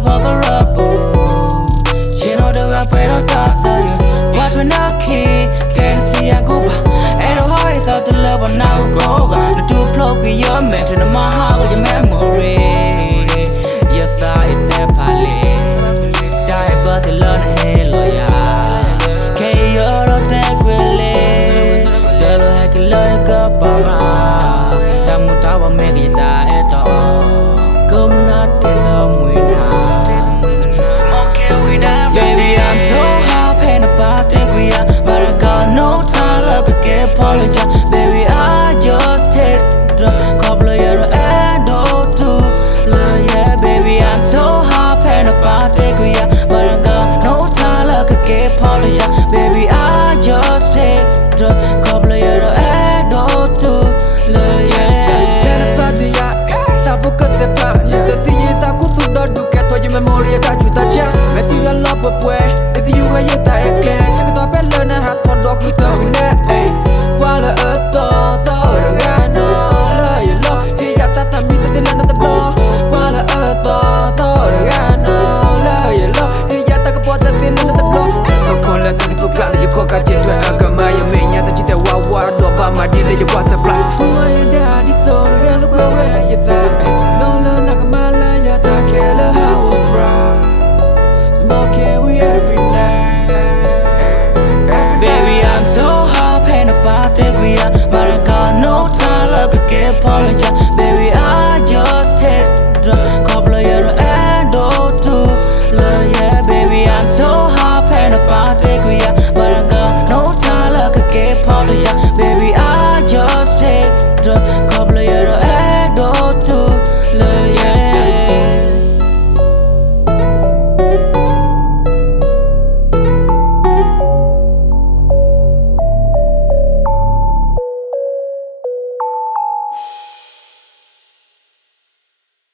boca rapu Chino de la pero tasta What when I can't see a gooba And the heart is out the love and now go The two plug with your man to the maha with your memory Your thought is that pali Die but the love and halo ya K you're that really Delo heck like a baba Damutawa make it die at all Come not tell them we now Smoke it with that baby